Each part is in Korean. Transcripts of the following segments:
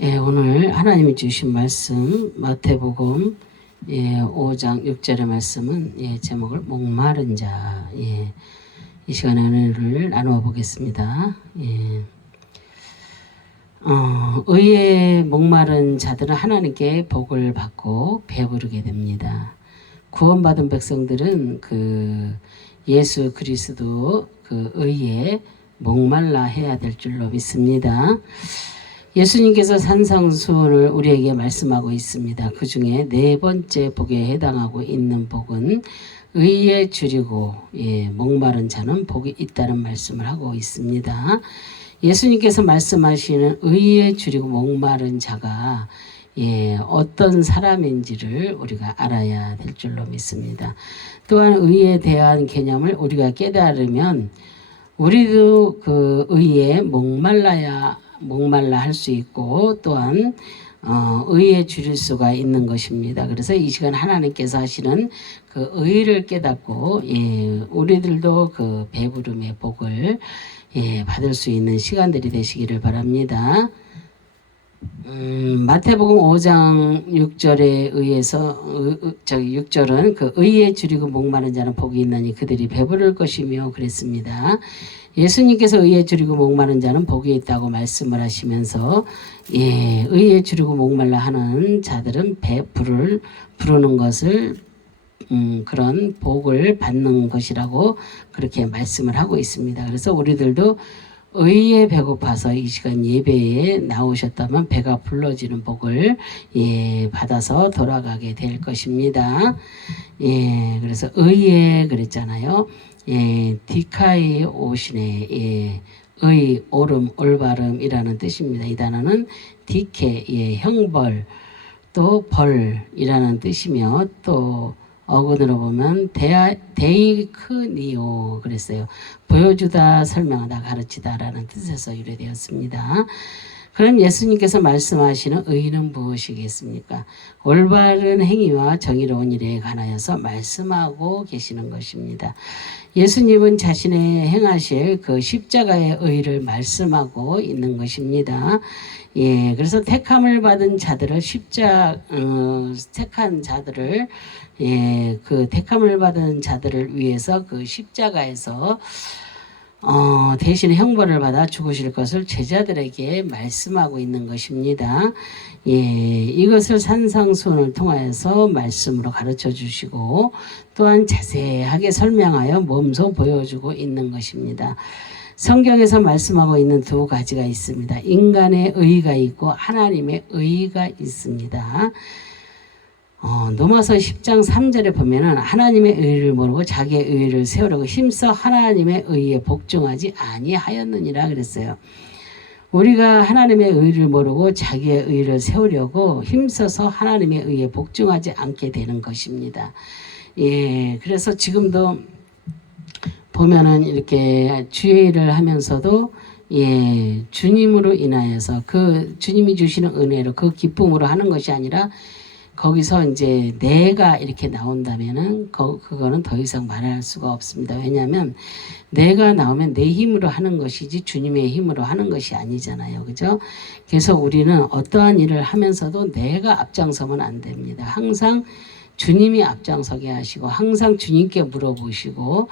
오늘 하나님이 주신 말씀 마태복음 5장 6절의 말씀은 제목을 목마른 자. 이 시간에 은혜를 나누어 보겠습니다. 의에 목마른 자들은 하나님께 복을 받고 배부르게 됩니다. 구원받은 백성들은 그 예수 그리스도 그 의에 목말라 해야 될 줄로 믿습니다. 예수님께서 산상수훈을 우리에게 말씀하고 있습니다. 그 중에 네 번째 복에 해당하고 있는 복은 의에 줄이고 목마른 자는 복이 있다는 말씀을 하고 있습니다. 예수님께서 말씀하시는 의에 줄이고 목마른 자가 어떤 사람인지를 우리가 알아야 될 줄로 믿습니다. 또한 의에 대한 개념을 우리가 깨달으면 우리도 그 의에 목말라 할 수 있고 또한 의에 줄일 수가 있는 것입니다. 그래서 이 시간 하나님께서 하시는 그 의를 깨닫고 우리들도 그 배부름의 복을 받을 수 있는 시간들이 되시기를 바랍니다. 마태복음 5장 6절에 의해서 6절은 그 의에 줄이고 목마른 자는 복이 있나니 그들이 배부를 것이며 그랬습니다. 예수님께서 의에 줄이고 목마른 자는 복이 있다고 말씀을 하시면서 의에 줄이고 목말라 하는 자들은 배부를 부르는 것을 그런 복을 받는 것이라고 그렇게 말씀을 하고 있습니다. 그래서 우리들도 의에 배고파서 이 시간 예배에 나오셨다면 배가 불러지는 복을 받아서 돌아가게 될 것입니다. 그래서 의에 그랬잖아요. 디카이 오시네. 의, 옳음, 올바름이라는 뜻입니다. 이 단어는 디케, 형벌, 또 벌이라는 뜻이며 또 어근으로 보면 데이크니오 그랬어요. 보여주다, 설명하다, 가르치다라는 뜻에서 유래되었습니다. 그럼 예수님께서 말씀하시는 의는 무엇이겠습니까? 올바른 행위와 정의로운 일에 관하여서 말씀하고 계시는 것입니다. 예수님은 자신의 행하실 그 십자가의 의를 말씀하고 있는 것입니다. 그래서 택함을 받은 자들을 택한 자들을 그 택함을 받은 자들을 위해서 그 십자가에서 대신 형벌을 받아 죽으실 것을 제자들에게 말씀하고 있는 것입니다. 이것을 산상수훈을 통하여서 말씀으로 가르쳐 주시고 또한 자세하게 설명하여 몸소 보여주고 있는 것입니다. 성경에서 말씀하고 있는 두 가지가 있습니다. 인간의 의가 있고 하나님의 의가 있습니다. 로마서 10장 3절에 보면은 하나님의 의를 모르고 자기의 의를 세우려고 힘써 하나님의 의에 복종하지 아니하였느니라 그랬어요. 우리가 하나님의 의를 모르고 자기의 의를 세우려고 힘써서 하나님의 의에 복종하지 않게 되는 것입니다. 그래서 지금도 보면은 이렇게 주의를 하면서도 주님으로 인하여서 그 주님이 주시는 은혜로 그 기쁨으로 하는 것이 아니라 거기서 이제 내가 이렇게 나온다면은 그거는 더 이상 말할 수가 없습니다. 왜냐하면 내가 나오면 내 힘으로 하는 것이지 주님의 힘으로 하는 것이 아니잖아요. 그죠? 그래서 우리는 어떠한 일을 하면서도 내가 앞장서면 안 됩니다. 항상 주님이 앞장서게 하시고 항상 주님께 물어보시고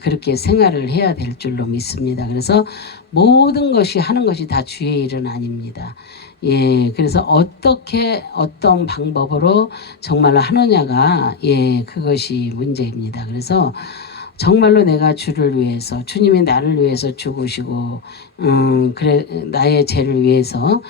그렇게 생활을 해야 될 줄로 믿습니다. 그래서 모든 것이 하는 것이 다 주의 일은 아닙니다. 그래서 어떤 방법으로 정말로 하느냐가 그것이 문제입니다. 그래서 정말로 내가 주를 위해서 주님이 나를 위해서 죽으시고 그래 나의 죄를 위해서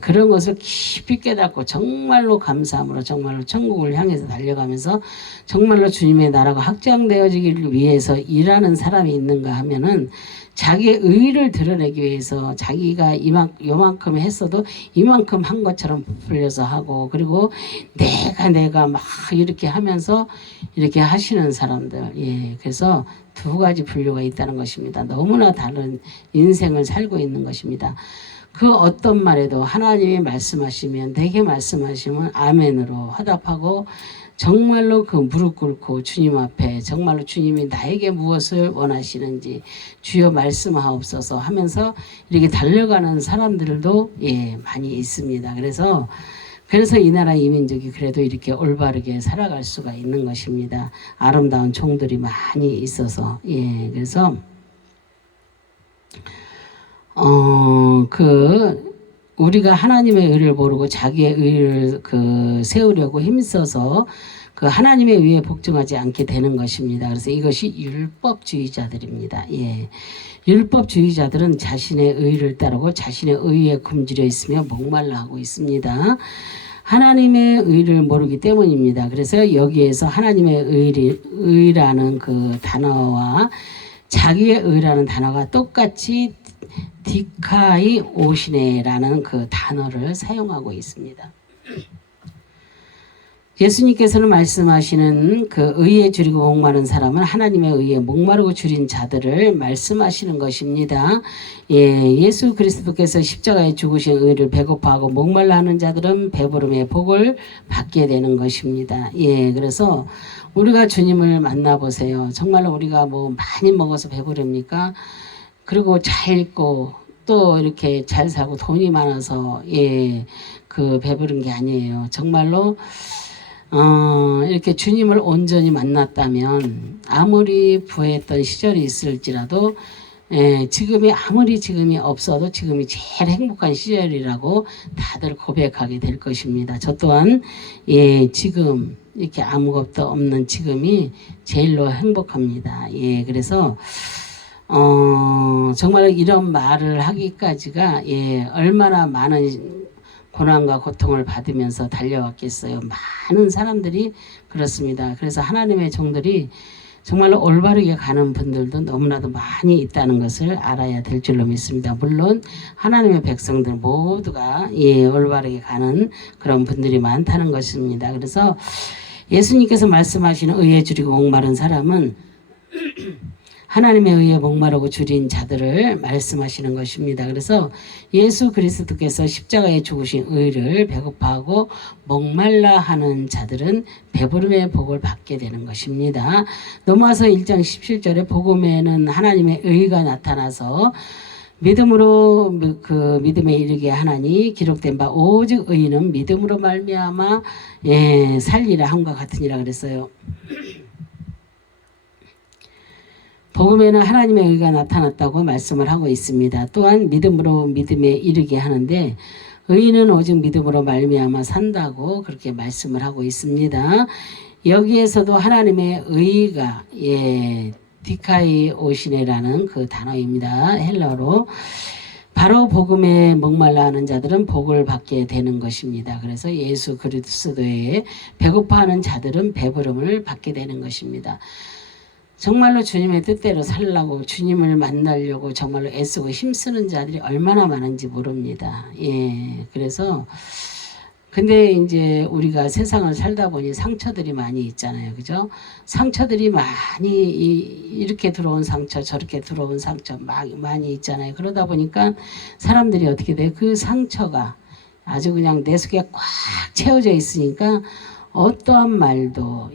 그런 것을 깊이 깨닫고 정말로 감사함으로 정말로 천국을 향해서 달려가면서 정말로 주님의 나라가 확장되어지기를 위해서 일하는 사람이 있는가 하면은 자기의 의를 드러내기 위해서 자기가 요만큼 했어도 이만큼 한 것처럼 부풀려서 하고 그리고 내가 막 이렇게 하면서 이렇게 하시는 사람들 그래서 두 가지 분류가 있다는 것입니다. 너무나 다른 인생을 살고 있는 것입니다. 그 어떤 말에도 하나님이 말씀하시면, 내게 말씀하시면 아멘으로 화답하고 정말로 그 무릎 꿇고 주님 앞에 정말로 주님이 나에게 무엇을 원하시는지 주여 말씀하옵소서 하면서 이렇게 달려가는 사람들도 많이 있습니다. 그래서 이 나라 이민족이 그래도 이렇게 올바르게 살아갈 수가 있는 것입니다. 아름다운 종들이 많이 있어서. 그래서 우리가 하나님의 의를 모르고 자기의 의를 세우려고 힘써서 그 하나님의 의에 복종하지 않게 되는 것입니다. 그래서 이것이 율법주의자들입니다. 율법주의자들은 자신의 의를 따르고 자신의 의에 굶주려 있으며 목말라 하고 있습니다. 하나님의 의를 모르기 때문입니다. 그래서 여기에서 하나님의 의라는 그 단어와 자기의 의라는 단어가 똑같이 디카이 오시네라는 그 단어를 사용하고 있습니다. 예수님께서는 말씀하시는 그 의에 줄이고 목마른 사람은 하나님의 의에 목마르고 줄인 자들을 말씀하시는 것입니다. 예수 그리스도께서 십자가에 죽으신 의를 배고파하고 목말라 하는 자들은 배부름의 복을 받게 되는 것입니다. 그래서 우리가 주님을 만나보세요. 정말로 우리가 뭐 많이 먹어서 배부릅니까? 그리고 잘 입고 또 이렇게 잘 살고 돈이 많아서 그 배부른 게 아니에요. 정말로 이렇게 주님을 온전히 만났다면 아무리 부했던 시절이 있을지라도 지금이 없어도 지금이 제일 행복한 시절이라고 다들 고백하게 될 것입니다. 저 또한 지금 이렇게 아무것도 없는 지금이 제일로 행복합니다. 그래서 정말 이런 말을 하기까지가 얼마나 많은 고난과 고통을 받으면서 달려왔겠어요. 많은 사람들이 그렇습니다. 그래서 하나님의 종들이 정말로 올바르게 가는 분들도 너무나도 많이 있다는 것을 알아야 될 줄로 믿습니다. 물론 하나님의 백성들 모두가 올바르게 가는 그런 분들이 많다는 것입니다. 그래서 예수님께서 말씀하시는 의에 줄이고 목마른 사람은 하나님의 의에 목마르고 줄인 자들을 말씀하시는 것입니다. 그래서 예수 그리스도께서 십자가에 죽으신 의를 배고파하고 목말라 하는 자들은 배부름의 복을 받게 되는 것입니다. 넘어와서 1장 17절에 복음에는 하나님의 의가 나타나서 믿음으로 그 믿음에 이르게 하나니 기록된 바 오직 의인은 믿음으로 말미암아 살리라 함과 같으니라 그랬어요. 복음에는 하나님의 의가 나타났다고 말씀을 하고 있습니다. 또한 믿음으로 믿음에 이르게 하는데 의인은 오직 믿음으로 말미암아 산다고 그렇게 말씀을 하고 있습니다. 여기에서도 하나님의 의가 디카이 오시네라는 그 단어입니다. 헬라어로 바로 복음에 목말라 하는 자들은 복을 받게 되는 것입니다. 그래서 예수 그리스도에 배고파하는 자들은 배부름을 받게 되는 것입니다. 정말로 주님의 뜻대로 살려고 주님을 만나려고 정말로 애쓰고 힘쓰는 자들이 얼마나 많은지 모릅니다. 그래서 근데 이제 우리가 세상을 살다 보니 상처들이 많이 있잖아요. 그죠? 상처들이 많이 이렇게 들어온 상처 저렇게 들어온 상처 많이 있잖아요. 그러다 보니까 사람들이 어떻게 돼요? 그 상처가 아주 그냥 내 속에 꽉 채워져 있으니까 어떠한 말도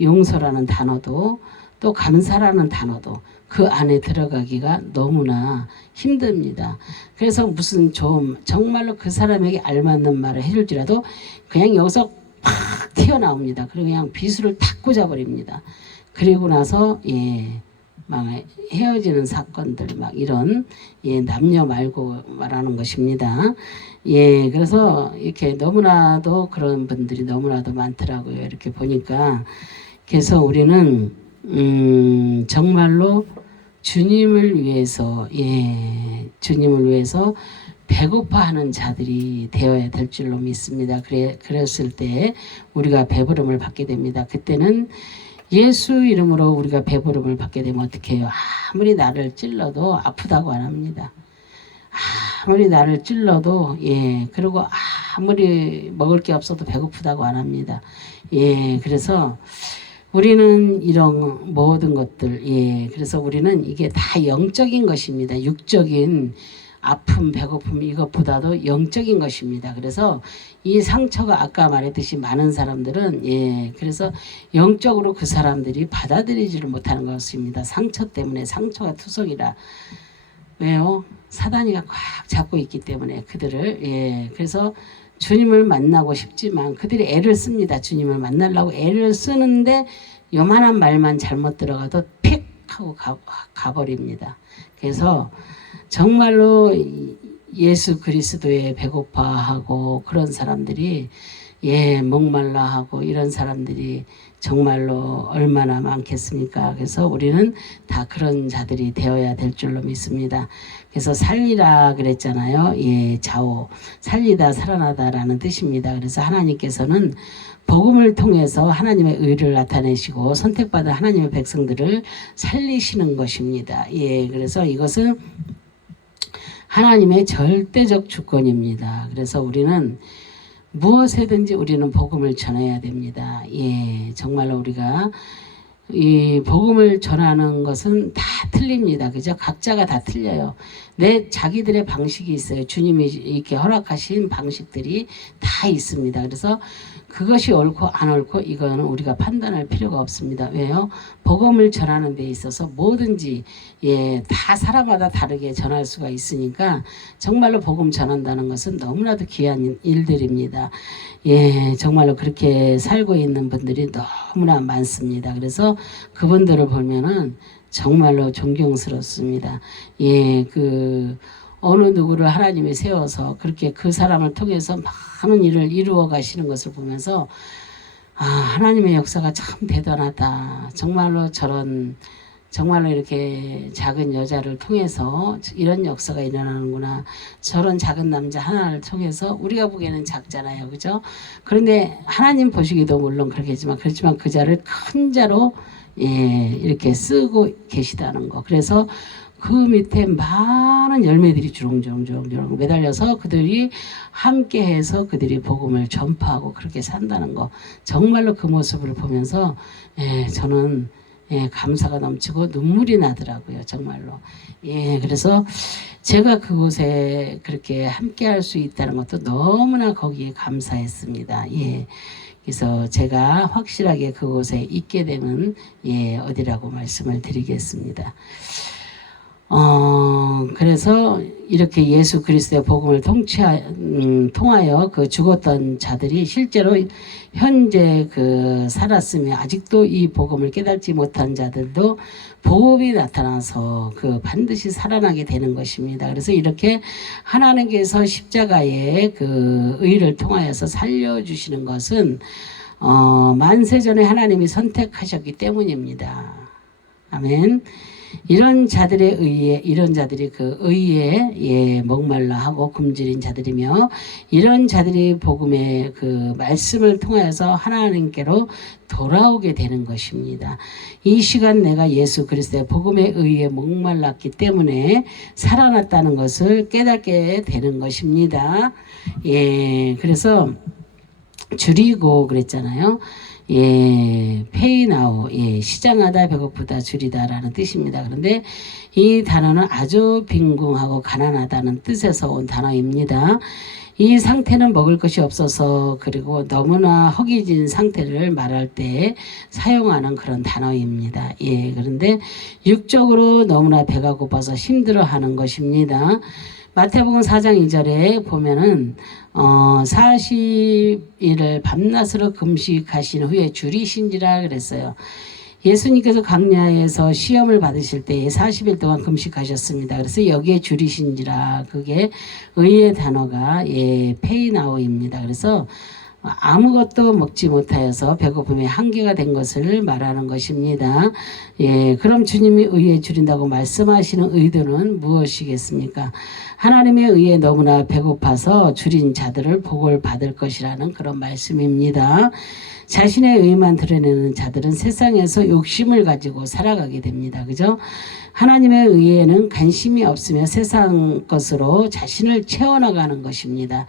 용서라는 단어도 또 감사라는 단어도 그 안에 들어가기가 너무나 힘듭니다. 그래서 무슨 좀 정말로 그 사람에게 알맞는 말을 해줄지라도 그냥 여기서 팍 튀어나옵니다. 그리고 그냥 비수를 탁 꽂아버립니다. 그리고 나서 막 헤어지는 사건들 막 이런 남녀 말고 말하는 것입니다. 그래서 이렇게 너무나도 그런 분들이 너무나도 많더라고요. 이렇게 보니까 그래서 우리는 정말로 주님을 위해서 배고파하는 자들이 되어야 될 줄로 믿습니다. 그랬을 때 우리가 배부름을 받게 됩니다. 그때는 예수 이름으로 우리가 배부름을 받게 되면 어떻게 해요? 아무리 나를 찔러도 아프다고 안 합니다. 아무리 나를 찔러도 그리고 아무리 먹을 게 없어도 배고프다고 안 합니다. 그래서 우리는 이런 모든 것들 그래서 우리는 이게 다 영적인 것입니다. 육적인 아픔, 배고픔 이것보다도 영적인 것입니다. 그래서 이 상처가 아까 말했듯이 많은 사람들은 그래서 영적으로 그 사람들이 받아들이지를 못하는 것입니다. 상처 때문에 상처가 투성이라. 왜요? 사단이가 꽉 잡고 있기 때문에 그들을 그래서 주님을 만나고 싶지만 그들이 애를 씁니다. 주님을 만나려고 애를 쓰는데 요만한 말만 잘못 들어가도 픽 하고 가버립니다. 그래서 정말로 예수 그리스도에 배고파하고 그런 사람들이 목말라 하고 이런 사람들이 정말로 얼마나 많겠습니까? 그래서 우리는 다 그런 자들이 되어야 될 줄로 믿습니다. 그래서 살리라 그랬잖아요. 자오. 살리다 살아나다라는 뜻입니다. 그래서 하나님께서는 복음을 통해서 하나님의 의를 나타내시고 선택받은 하나님의 백성들을 살리시는 것입니다. 그래서 이것은 하나님의 절대적 주권입니다. 그래서 우리는 무엇에든지 우리는 복음을 전해야 됩니다. 정말로 우리가 이 복음을 전하는 것은 다 틀립니다. 그죠? 각자가 다 틀려요. 자기들의 방식이 있어요. 주님이 이렇게 허락하신 방식들이 다 있습니다. 그래서 그것이 옳고 안 옳고 이거는 우리가 판단할 필요가 없습니다. 왜요? 복음을 전하는 데 있어서 뭐든지 다 사람마다 다르게 전할 수가 있으니까 정말로 복음 전한다는 것은 너무나도 귀한 일들입니다. 정말로 그렇게 살고 있는 분들이 너무나 많습니다. 그래서 그분들을 보면은 정말로 존경스럽습니다. 어느 누구를 하나님이 세워서 그렇게 그 사람을 통해서 많은 일을 이루어 가시는 것을 보면서 하나님의 역사가 참 대단하다. 정말로 이렇게 작은 여자를 통해서 이런 역사가 일어나는구나. 저런 작은 남자 하나를 통해서 우리가 보기에는 작잖아요. 그죠? 그런데 하나님 보시기도 물론 그렇겠지만 그 자를 큰 자로 이렇게 쓰고 계시다는 거. 그래서 그 밑에 많은 열매들이 주렁주렁 매달려서 그들이 함께해서 그들이 복음을 전파하고 그렇게 산다는 거. 정말로 그 모습을 보면서 저는 감사가 넘치고 눈물이 나더라고요. 정말로. 그래서 제가 그곳에 그렇게 함께할 수 있다는 것도 너무나 거기에 감사했습니다. 그래서 제가 확실하게 그곳에 있게 되면 어디라고 말씀을 드리겠습니다. 그래서 이렇게 예수 그리스도의 복음을 통하여 그 죽었던 자들이 실제로 현재 살았으며 아직도 이 복음을 깨닫지 못한 자들도 복음이 나타나서 반드시 살아나게 되는 것입니다. 그래서 이렇게 하나님께서 십자가의 의를 통하여서 살려주시는 것은 만세전에 하나님이 선택하셨기 때문입니다. 아멘. 이런 자들이 의에 목말라 하고 굶주린 자들이며 이런 자들이 복음의 말씀을 통하여서 하나님께로 돌아오게 되는 것입니다. 이 시간 내가 예수 그리스도의 복음의 의에 목말랐기 때문에 살아났다는 것을 깨닫게 되는 것입니다. 그래서 줄이고 그랬잖아요. 페이나오, 시장하다 배고프다 줄이다라는 뜻입니다. 그런데 이 단어는 아주 빈궁하고 가난하다는 뜻에서 온 단어입니다. 이 상태는 먹을 것이 없어서 그리고 너무나 허기진 상태를 말할 때 사용하는 그런 단어입니다. 그런데 육적으로 너무나 배가 고파서 힘들어하는 것입니다. 마태복음 4장 2절에 보면은 40일을 밤낮으로 금식하신 후에 줄이신지라 그랬어요. 예수님께서 광야에서 시험을 받으실 때 40일 동안 금식하셨습니다. 그래서 여기에 줄이신지라 그게 의의 단어가 페이나오입니다. 그래서 아무것도 먹지 못하여서 배고픔의 한계가 된 것을 말하는 것입니다. 그럼 주님이 의에 줄인다고 말씀하시는 의도는 무엇이겠습니까? 하나님의 의에 너무나 배고파서 줄인 자들을 복을 받을 것이라는 그런 말씀입니다. 자신의 의만 드러내는 자들은 세상에서 욕심을 가지고 살아가게 됩니다. 그죠? 하나님의 의에는 관심이 없으며 세상 것으로 자신을 채워나가는 것입니다.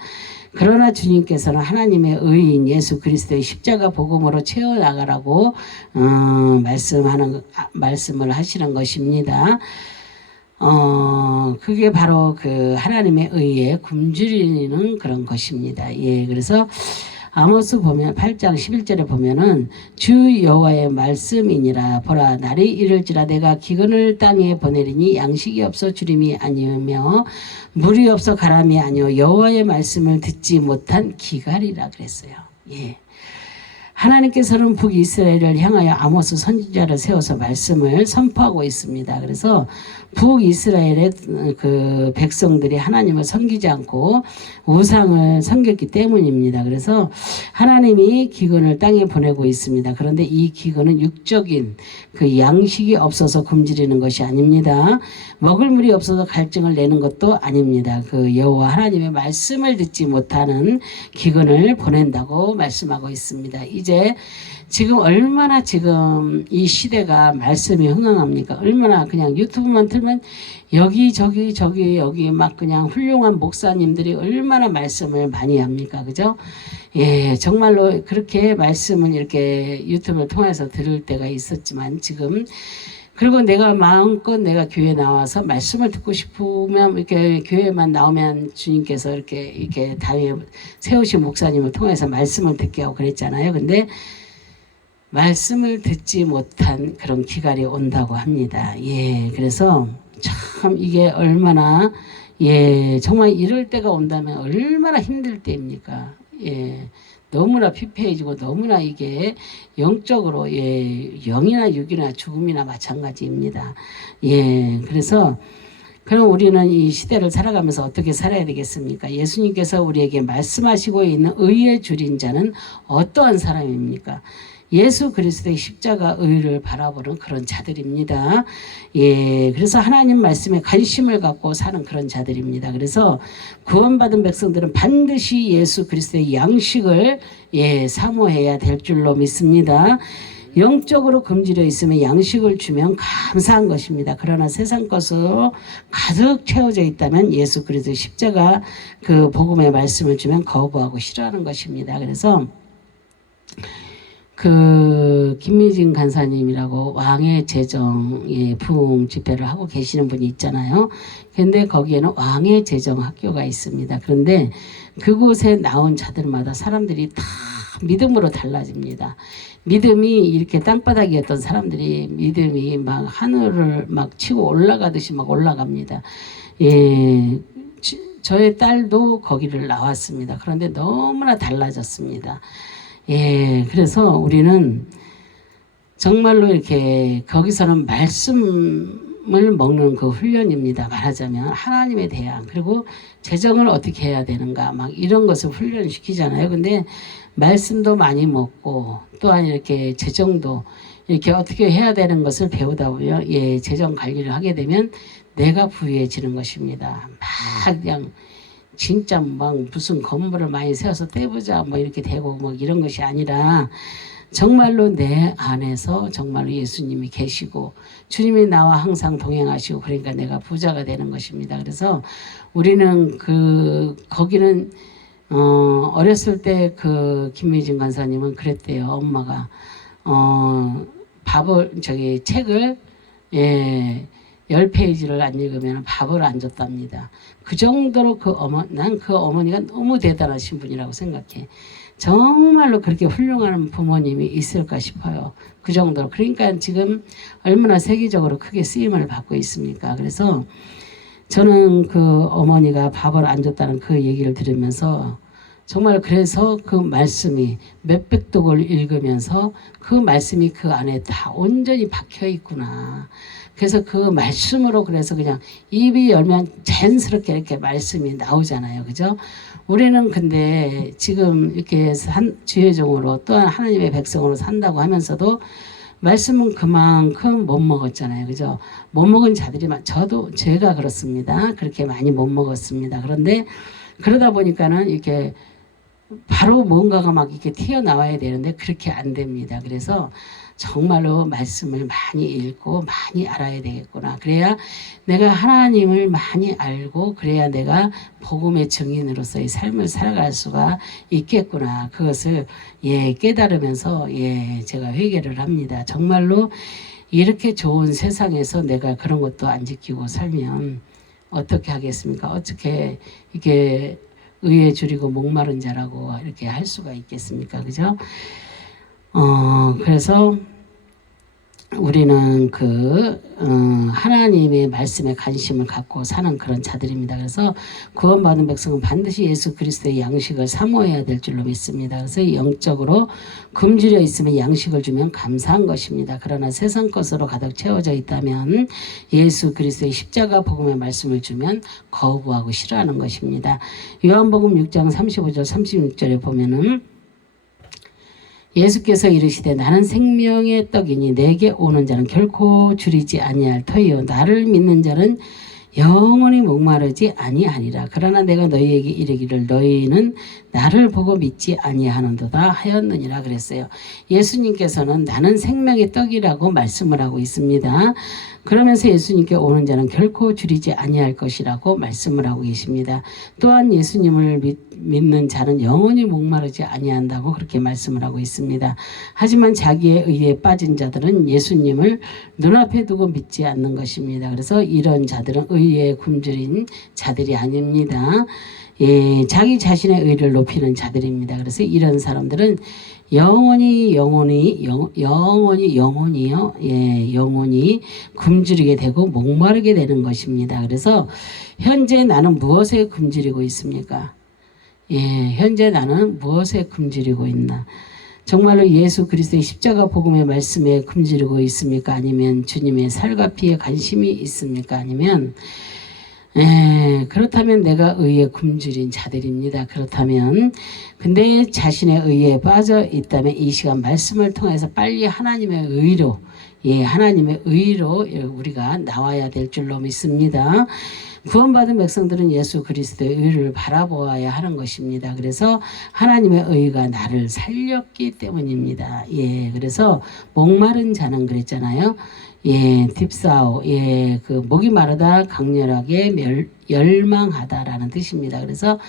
그러나 주님께서는 하나님의 의인 예수 그리스도의 십자가 복음으로 채워나가라고 말씀을 하시는 것입니다. 그게 바로 그 하나님의 의에 굶주리는 그런 것입니다. 예, 그래서 아모스 보면 8장 11절에 보면은 주 여호와의 말씀이니라. 보라, 날이 이를지라 내가 기근을 땅에 보내리니 양식이 없어 주림이 아니며 물이 없어 가람이 아니요 여호와의 말씀을 듣지 못한 기갈이라 그랬어요. 예. 하나님께서는 북이스라엘을 향하여 아모스 선지자를 세워서 말씀을 선포하고 있습니다. 그래서 북이스라엘의 그 백성들이 하나님을 섬기지 않고 우상을 섬겼기 때문입니다. 그래서 하나님이 기근을 땅에 보내고 있습니다. 그런데 이 기근은 육적인 그 양식이 없어서 굶주리는 것이 아닙니다. 먹을 물이 없어서 갈증을 내는 것도 아닙니다. 그 여호와 하나님의 말씀을 듣지 못하는 기근을 보낸다고 말씀하고 있습니다. 이제 지금 얼마나 지금 이 시대가 말씀이 흥황합니까? 얼마나 그냥 유튜브만 틀면 여기 여기 막 그냥 훌륭한 목사님들이 얼마나 말씀을 많이 합니까? 그죠? 예, 정말로 그렇게 말씀을 이렇게 유튜브를 통해서 들을 때가 있었지만 지금 그리고 내가 마음껏 내가 교회 나와서 말씀을 듣고 싶으면 이렇게 교회만 나오면 주님께서 이렇게 다윗 세우신 목사님을 통해서 말씀을 듣게 하고 그랬잖아요. 근데 말씀을 듣지 못한 그런 기갈이 온다고 합니다. 예, 그래서 참 이게 얼마나 예 정말 이럴 때가 온다면 얼마나 힘들 때입니까? 예. 너무나 피폐해지고 너무나 이게 영적으로 예, 영이나 육이나 죽음이나 마찬가지입니다. 예, 그래서 그럼 우리는 이 시대를 살아가면서 어떻게 살아야 되겠습니까? 예수님께서 우리에게 말씀하시고 있는 의의 줄인 자는 어떠한 사람입니까? 예수 그리스도의 십자가 의를 바라보는 그런 자들입니다. 예, 그래서 하나님 말씀에 관심을 갖고 사는 그런 자들입니다. 그래서 구원받은 백성들은 반드시 예수 그리스도의 양식을 예, 사모해야 될 줄로 믿습니다. 영적으로 금지되어 있으면 양식을 주면 감사한 것입니다. 그러나 세상 것으로 가득 채워져 있다면 예수 그리스도의 십자가 그 복음의 말씀을 주면 거부하고 싫어하는 것입니다. 그래서 그 김미진 간사님이라고 왕의 재정의 부흥 집회를 하고 계시는 분이 있잖아요. 근데 거기에는 왕의 재정 학교가 있습니다. 그런데 그곳에 나온 자들마다 사람들이 다 믿음으로 달라집니다. 믿음이 이렇게 땅바닥이었던 사람들이 믿음이 막 하늘을 막 치고 올라가듯이 막 올라갑니다. 예, 저의 딸도 거기를 나왔습니다. 그런데 너무나 달라졌습니다. 예, 그래서 우리는 정말로 이렇게 거기서는 말씀을 먹는 그 훈련입니다. 말하자면 하나님에 대한 그리고 재정을 어떻게 해야 되는가 막 이런 것을 훈련시키잖아요. 근데 말씀도 많이 먹고 또한 이렇게 재정도 이렇게 어떻게 해야 되는 것을 배우다 보면 예, 재정 관리를 하게 되면 내가 부유해지는 것입니다. 막 그냥 진짜 막 무슨 건물을 많이 세워서 떼보자 뭐 이렇게 되고 뭐 이런 것이 아니라 정말로 내 안에서 정말로 예수님이 계시고 주님이 나와 항상 동행하시고 그러니까 내가 부자가 되는 것입니다. 그래서 우리는 거기는 어렸을 때 그 김미진 간사님은 그랬대요. 엄마가 책을 예 10페이지를 안 읽으면 밥을 안 줬답니다. 그 정도로 난 그 어머니가 너무 대단하신 분이라고 생각해. 정말로 그렇게 훌륭한 부모님이 있을까 싶어요. 그 정도로. 그러니까 지금 얼마나 세계적으로 크게 쓰임을 받고 있습니까? 그래서 저는 그 어머니가 밥을 안 줬다는 그 얘기를 들으면서 정말 그래서 그 말씀이 몇백 독을 읽으면서 그 말씀이 그 안에 다 온전히 박혀 있구나. 그래서 그 말씀으로 그래서 그냥 입이 열면 자연스럽게 이렇게 말씀이 나오잖아요. 그죠? 우리는 근데 지금 이렇게 주의종으로 또한 하나님의 백성으로 산다고 하면서도 말씀은 그만큼 못 먹었잖아요. 그죠? 못 먹은 자들이 제가 그렇습니다. 그렇게 많이 못 먹었습니다. 그런데 그러다 보니까는 이렇게 바로 뭔가가 막 이렇게 튀어나와야 되는데 그렇게 안 됩니다. 그래서 정말로 말씀을 많이 읽고 많이 알아야 되겠구나. 그래야 내가 하나님을 많이 알고 그래야 내가 복음의 증인으로서의 삶을 살아갈 수가 있겠구나. 그것을 예 깨달으면서 예 제가 회개를 합니다. 정말로 이렇게 좋은 세상에서 내가 그런 것도 안 지키고 살면 어떻게 하겠습니까? 어떻게 이게 의에 줄이고 목마른 자라고 이렇게 할 수가 있겠습니까? 그죠? 그래서 우리는 하나님의 말씀에 관심을 갖고 사는 그런 자들입니다. 그래서 구원받은 백성은 반드시 예수 그리스도의 양식을 사모해야 될 줄로 믿습니다. 그래서 영적으로 굶주려 있으면 양식을 주면 감사한 것입니다. 그러나 세상 것으로 가득 채워져 있다면 예수 그리스도의 십자가 복음의 말씀을 주면 거부하고 싫어하는 것입니다. 요한복음 6장 35절 36절에 보면은 예수께서 이르시되 나는 생명의 떡이니 내게 오는 자는 결코 줄이지 아니할 터이요 나를 믿는 자는 영원히 목마르지 아니하니라. 그러나 내가 너희에게 이르기를 너희는 나를 보고 믿지 아니하는도다 하였느니라 그랬어요. 예수님께서는 나는 생명의 떡이라고 말씀을 하고 있습니다. 그러면서 예수님께 오는 자는 결코 줄이지 아니할 것이라고 말씀을 하고 계십니다. 또한 예수님을 믿는 자는 영원히 목마르지 아니한다고 그렇게 말씀을 하고 있습니다. 하지만 자기의 의에 빠진 자들은 예수님을 눈앞에 두고 믿지 않는 것입니다. 그래서 이런 자들은 의에 굶주린 자들이 아닙니다. 자기 자신의 의를 높이는 자들입니다. 그래서 이런 사람들은 영원히 굶주리게 되고 목마르게 되는 것입니다. 그래서 현재 나는 무엇에 굶주리고 있습니까? 현재 나는 무엇에 굶주리고 있나? 정말로 예수 그리스도의 십자가 복음의 말씀에 굶주리고 있습니까? 아니면 주님의 살과 피에 관심이 있습니까? 아니면 그렇다면 내가 의에 굶주린 자들입니다. 그렇다면 근데 자신의 의에 빠져 있다면 이 시간 말씀을 통해서 빨리 하나님의 의로 우리가 나와야 될 줄로 믿습니다. 구원받은 백성들은 예수 그리스도의 의를 바라보아야 하는 것입니다. 그래서 하나님의 의가 나를 살렸기 때문입니다. 그래서 목마른 자는 그랬잖아요. 딥사오, 목이 마르다 강렬하게 열망하다라는 뜻입니다. 그래서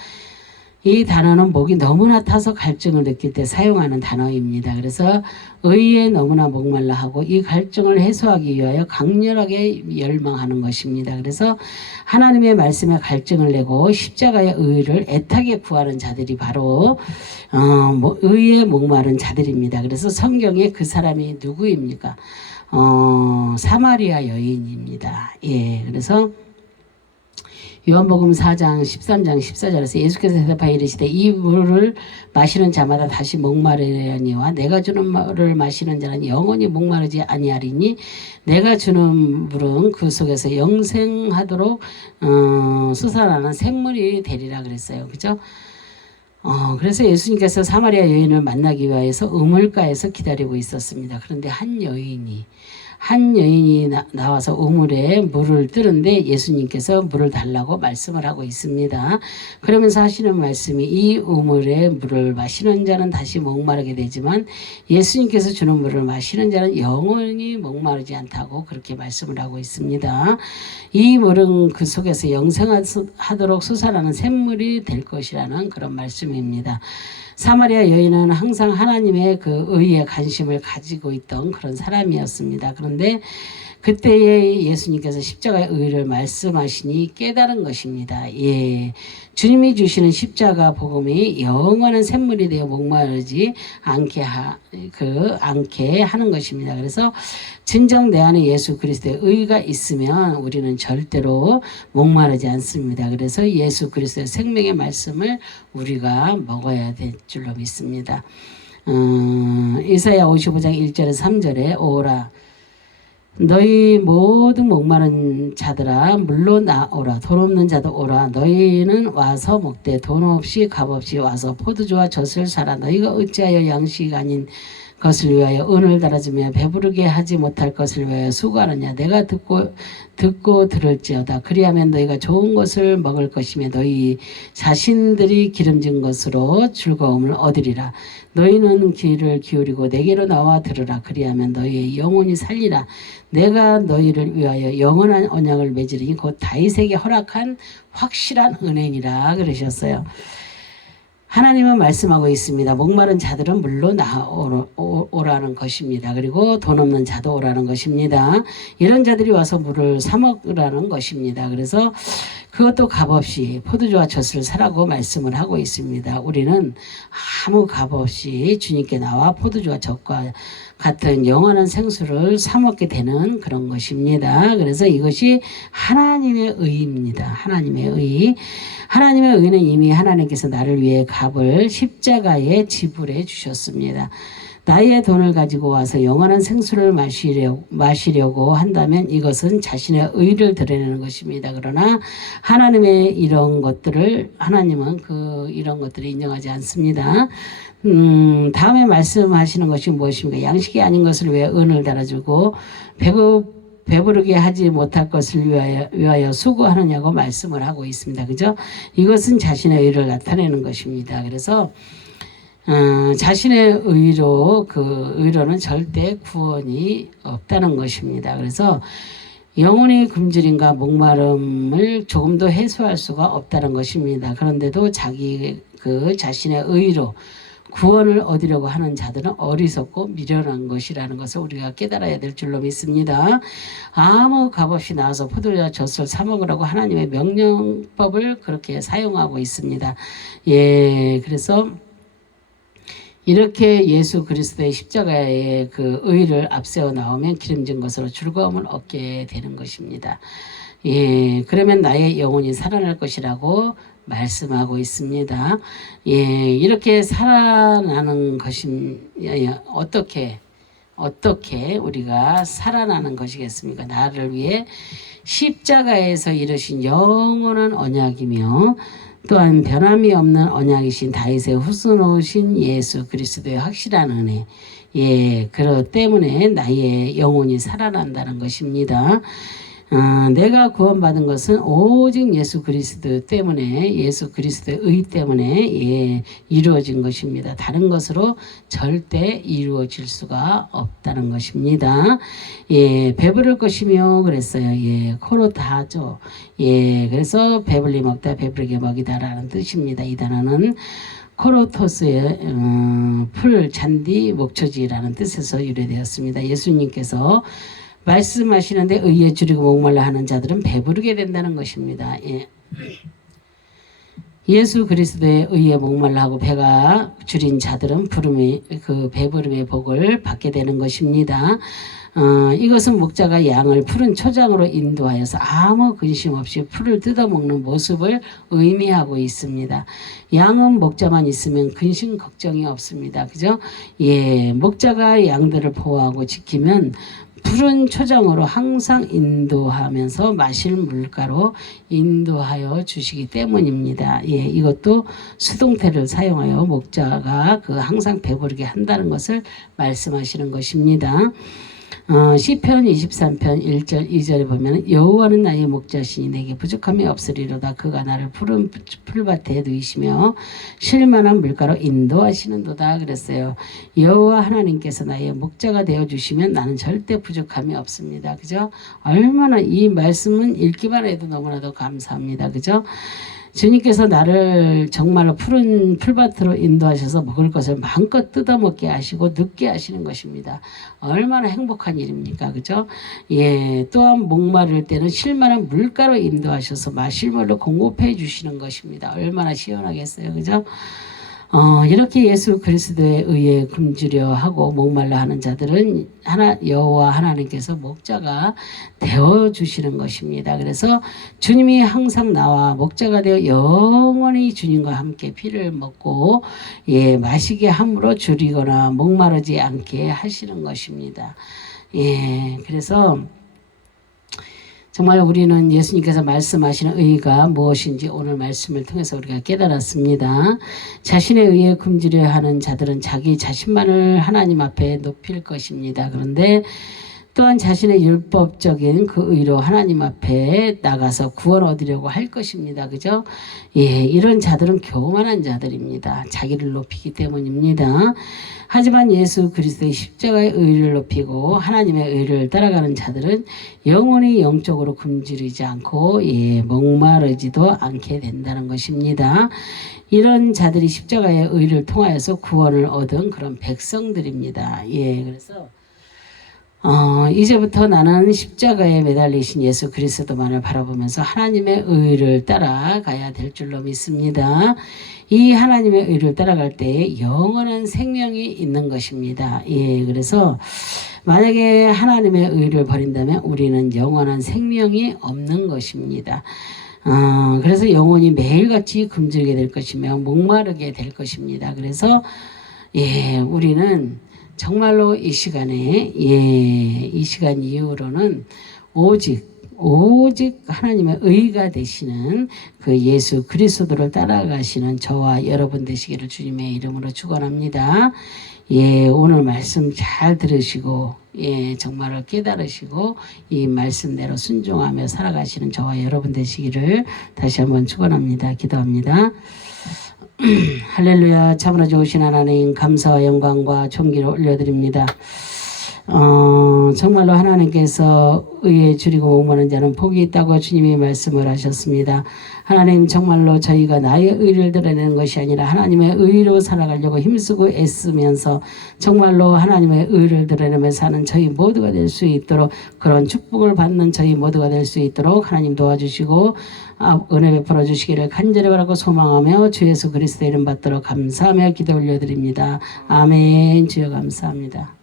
이 단어는 목이 너무나 타서 갈증을 느낄 때 사용하는 단어입니다. 그래서 의에 너무나 목말라 하고 이 갈증을 해소하기 위하여 강렬하게 열망하는 것입니다. 그래서 하나님의 말씀에 갈증을 내고 십자가의 의를 애타게 구하는 자들이 바로 의에 목마른 자들입니다. 그래서 성경에 그 사람이 누구입니까? 사마리아 여인입니다. 그래서 요한복음 4장 13장 14절에서 예수께서 대답하여 이르시되 이 물을 마시는 자마다 다시 목마르려니와 내가 주는 물을 마시는 자는 영원히 목마르지 아니하리니 내가 주는 물은 그 속에서 영생하도록 솟아나는 샘물이 되리라 그랬어요. 그죠? 그래서 예수님께서 사마리아 여인을 만나기 위해서 우물가에서 기다리고 있었습니다. 그런데 한 여인이 나와서 우물에 물을 뜨는데 예수님께서 물을 달라고 말씀을 하고 있습니다. 그러면서 하시는 말씀이 이 우물에 물을 마시는 자는 다시 목마르게 되지만 예수님께서 주는 물을 마시는 자는 영원히 목마르지 않다고 그렇게 말씀을 하고 있습니다. 이 물은 그 속에서 영생하도록 솟아나는 샘물이 될 것이라는 그런 말씀입니다. 사마리아 여인은 항상 하나님의 그 의에 관심을 가지고 있던 그런 사람이었습니다. 그런데 그때에 예수님께서 십자가의 의를 말씀하시니 깨달은 것입니다. 주님이 주시는 십자가 복음이 영원한 샘물이 되어 목마르지 않게 하는 것입니다. 그래서 진정 내 안에 예수 그리스도의 의가 있으면 우리는 절대로 목마르지 않습니다. 그래서 예수 그리스도의 생명의 말씀을 우리가 먹어야 될 줄로 믿습니다. 이사야 55장 1절에 3절에 오라 너희 모든 목마른 자들아 물로 나오라 돈 없는 자도 오라 너희는 와서 먹되 돈 없이 값 없이 와서 포도주와 젖을 사라 너희가 어찌하여 양식 아닌 것을 위하여 은을 달아주며 배부르게 하지 못할 것을 위하여 수고하느냐 내가 듣고 들을지어다 그리하면 너희가 좋은 것을 먹을 것이며 너희 자신들이 기름진 것으로 즐거움을 얻으리라 너희는 귀를 기울이고 내게로 나와 들으라 그리하면 너희의 영혼이 살리라 내가 너희를 위하여 영원한 언약을 맺으리니 곧 다윗에게 허락한 확실한 은혜니라 그러셨어요. 하나님은 말씀하고 있습니다. 목마른 자들은 물로 오라는 것입니다. 그리고 돈 없는 자도 오라는 것입니다. 이런 자들이 와서 물을 사 먹으라는 것입니다. 그래서 그것도 값없이 포도주와 젖을 사라고 말씀을 하고 있습니다. 우리는 아무 값없이 주님께 나와 포도주와 젖과 같은 영원한 생수를 사 먹게 되는 그런 것입니다. 그래서 이것이 하나님의 의입니다. 하나님의 의. 하나님의 의는 이미 하나님께서 나를 위해 값을 십자가에 지불해 주셨습니다. 나의 돈을 가지고 와서 영원한 생수를 마시려고 한다면 이것은 자신의 의를 드러내는 것입니다. 그러나 하나님의 이런 것들을 하나님은 이런 것들을 인정하지 않습니다. 다음에 말씀하시는 것이 무엇입니까? 양식이 아닌 것을 왜 은을 달아주고 배부르게 하지 못할 것을 위하여 수고하느냐고 말씀을 하고 있습니다. 그죠? 이것은 자신의 의를 나타내는 것입니다. 그래서 자신의 의로는 절대 구원이 없다는 것입니다. 그래서 영혼의 굶주림과 목마름을 조금도 해소할 수가 없다는 것입니다. 그런데도 자신의 의로 구원을 얻으려고 하는 자들은 어리석고 미련한 것이라는 것을 우리가 깨달아야 될 줄로 믿습니다. 아무 값없이 나와서 포도주와 젖을 사 먹으라고 하나님의 명령법을 그렇게 사용하고 있습니다. 그래서 이렇게 예수 그리스도의 십자가의 그 의를 앞세워 나오면 기름진 것으로 즐거움을 얻게 되는 것입니다. 그러면 나의 영혼이 살아날 것이라고 말씀하고 있습니다. 이렇게 살아나는 것이 어떻게 우리가 살아나는 것이겠습니까? 나를 위해 십자가에서 이루신 영원한 언약이며 또한 변함이 없는 언약이신 다윗의 후손오신 예수 그리스도의 확실한 은혜. 그렇기 때문에 나의 영혼이 살아난다는 것입니다. 내가 구원받은 것은 오직 예수 그리스도 때문에, 예수 그리스도의 의 때문에 이루어진 것입니다. 다른 것으로 절대 이루어질 수가 없다는 것입니다. 배부를 것이며 그랬어요. 코로 다죠. 그래서 배불리 먹다 배부르게 먹이다라는 뜻입니다. 이 단어는 코로토스의 풀, 잔디, 목초지라는 뜻에서 유래되었습니다. 예수님께서 말씀하시는데 의에 줄이고 목말라 하는 자들은 배부르게 된다는 것입니다. 예수 그리스도의 의에 목말라 하고 배가 줄인 자들은 배부름의 복을 받게 되는 것입니다. 이것은 목자가 양을 푸른 초장으로 인도하여서 아무 근심 없이 풀을 뜯어먹는 모습을 의미하고 있습니다. 양은 목자만 있으면 근심 걱정이 없습니다. 그죠? 목자가 양들을 보호하고 지키면 푸른 초장으로 항상 인도하면서 마실 물가로 인도하여 주시기 때문입니다. 이것도 수동태를 사용하여 목자가 항상 배부르게 한다는 것을 말씀하시는 것입니다. 시편 23편 1절 2절에 보면 여호와는 나의 목자시니 내게 부족함이 없으리로다. 그가 나를 푸른 풀밭에 누이시며 쉴만한 물가로 인도하시는도다 그랬어요. 여호와 하나님께서 나의 목자가 되어주시면 나는 절대 부족함이 없습니다. 그죠? 얼마나 이 말씀은 읽기만 해도 너무나도 감사합니다. 그죠? 주님께서 나를 정말로 푸른 풀밭으로 인도하셔서 먹을 것을 마음껏 뜯어먹게 하시고 눕게 하시는 것입니다. 얼마나 행복한 일입니까? 그죠? 또한 목마를 때는 쉴만한 물가로 인도하셔서 마실 물로 공급해 주시는 것입니다. 얼마나 시원하겠어요. 그죠? 이렇게 예수 그리스도에 의해 굶주려 하고 목말라 하는 자들은 여호와 하나님께서 목자가 되어 주시는 것입니다. 그래서 주님이 항상 나와 목자가 되어 영원히 주님과 함께 피를 먹고 마시게 함으로 줄이거나 목마르지 않게 하시는 것입니다. 그래서 정말 우리는 예수님께서 말씀하시는 의가 무엇인지 오늘 말씀을 통해서 우리가 깨달았습니다. 자신의 의에 굶주려 하는 자들은 자기 자신만을 하나님 앞에 높일 것입니다. 그런데 또한 자신의 율법적인 그 의로 하나님 앞에 나가서 구원 얻으려고 할 것입니다. 그죠? 예, 이런 자들은 교만한 자들입니다. 자기를 높이기 때문입니다. 하지만 예수 그리스도의 십자가의 의를 높이고 하나님의 의를 따라가는 자들은 영원히 영적으로 굶주리지 않고 목마르지도 않게 된다는 것입니다. 이런 자들이 십자가의 의를 통하여서 구원을 얻은 그런 백성들입니다. 그래서 이제부터 나는 십자가에 매달리신 예수 그리스도만을 바라보면서 하나님의 의를 따라가야 될 줄로 믿습니다. 이 하나님의 의를 따라갈 때 영원한 생명이 있는 것입니다. 그래서 만약에 하나님의 의를 버린다면 우리는 영원한 생명이 없는 것입니다. 그래서 영혼이 매일같이 굶주리게 될 것이며 목마르게 될 것입니다. 그래서 우리는 정말로 이 시간에 이 시간 이후로는 오직 하나님의 의가 되시는 그 예수 그리스도를 따라가시는 저와 여러분 되시기를 주님의 이름으로 축원합니다. 오늘 말씀 잘 들으시고 정말로 깨달으시고 이 말씀대로 순종하며 살아가시는 저와 여러분 되시기를 다시 한번 축원합니다. 기도합니다. 할렐루야. 참으로 좋으신 하나님 감사와 영광과 존귀를 올려드립니다. 정말로 하나님께서 의에 줄이고 목마른 자는 복이 있다고 주님이 말씀을 하셨습니다. 하나님 정말로 저희가 나의 의를 드러내는 것이 아니라 하나님의 의로 살아가려고 힘쓰고 애쓰면서 정말로 하나님의 의를 드러내며 사는 저희 모두가 될 수 있도록 그런 축복을 받는 저희 모두가 될 수 있도록 하나님 도와주시고 은혜 베풀어 주시기를 간절히 바라고 소망하며 주 예수 그리스도 이름 받도록 감사하며 기도 올려드립니다. 아멘. 주여 감사합니다.